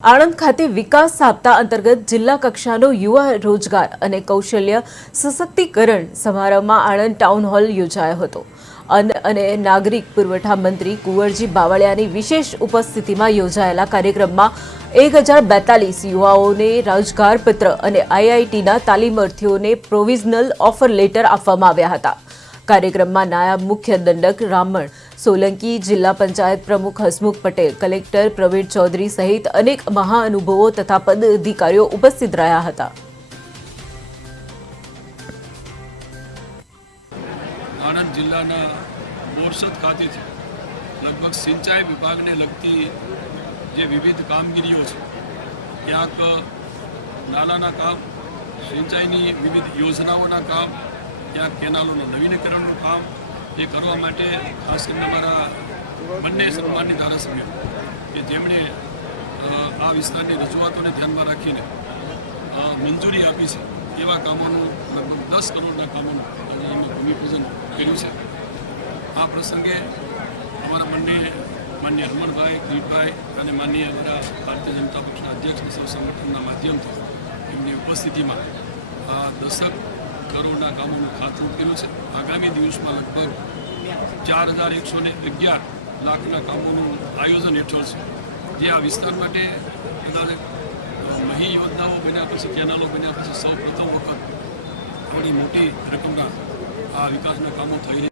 આણંદ ખાતે વિકાસ સાપ્તાહ અંતર્ગત જિલ્લા કક્ષાનો યુવા રોજગાર અને કૌશલ્ય સશક્તિકરણ સમારંભમાં આણંદ ટાઉન હોલ યોજાયો હતો। અન્ન અને નાગરિક પુરવઠા મંત્રી કુંવરજી બાવળિયાની વિશેષ ઉપસ્થિતિમાં યોજાયેલા કાર્યક્રમમાં 1042 યુવાઓને રોજગાર પત્ર અને આઈઆઈટીના તાલીમાર્થીઓને પ્રોવિઝનલ ઓફર લેટર આપવામાં આવ્યા હતા। कार्यक्रम नायब मुख्य दंडक रामण सोलंकी, जिला पंचायत प्रमुख हसमुख पटेल, कलेक्टर प्रवीण चौधरी सहित अनेक महाअनुभवों तथा पदाधिकारीओ उपस्थित रहा हता। आनंद जिल्लाना बोरसद खातेथी लगभग सिंचाई विभाग ने लगती जे विविध कामगीरीओ छे क्यांक नालाना काम, सिंचाईनी विविध योजनाओना काम, क्या केनालों नवीनीकरणનું કામ એ કરવા માટે ખાસ કરીને અમારા બંને સન્માનિત ધારાસભ્યો કે જેમણે આ વિસ્તારની રજૂઆતોને ધ્યાનમાં રાખીને મંજૂરી આપી છે એવા કામોનું લગભગ 10 કરોડના કામોનું એમાં ભૂમિપૂજન કર્યું છે। આ પ્રસંગે અમારા બંને માનનીય રમણભાઈ, કિરીટભાઈ અને માનનીય અમારા ભારતીય જનતા પક્ષના અધ્યક્ષ સૌ સંગઠનના માધ્યમથી એમની ઉપસ્થિતિમાં આ દશક કરોડના કામોનું ખાતમુહૂર્ત કર્યું છે। આગામી દિવસમાં લગભગ 4111 લાખના કામોનું આયોજન હેઠળ છે, જે આ વિસ્તાર માટે કદાચ મહી યોજનાઓ બન્યા પછી, કેનાલો બન્યા પછી સૌ પ્રથમ વખત થોડી મોટી રકમના આ વિકાસના કામો થઈ રહ્યા